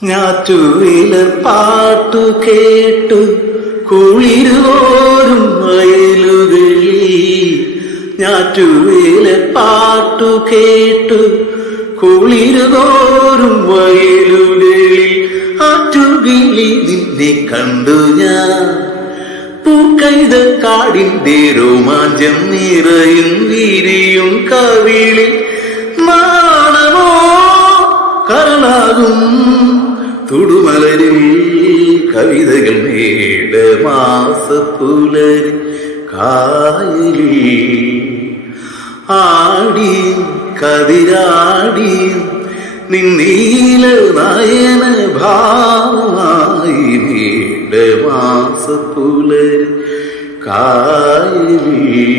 ഞാറ്റുവേലർ പാട്ടു കേട്ടു കുളിരുതോറും വയലുകളിൽ. ഞാറ്റുവേലർ പാട്ടു കേട്ടു കുളിരുതോറും വയലുകളിൽ. ആറ്റുകിളി നിന്നെ കണ്ടു ഞാൻ, പൂക്കൈത കാടിന്റെ രോമാഞ്ചം നിറയും വിരിയും കവിളിൽ. നാണമോ കരണാകും തുടുമലരിൽ കവിതകൾ മേട മാസപ്പുലരി കായലിൽ. ആടിയും കതിരാടിയും നിന്നീല നയന ഭാവമായി മേട മാസപ്പുലരി കായലിൽ.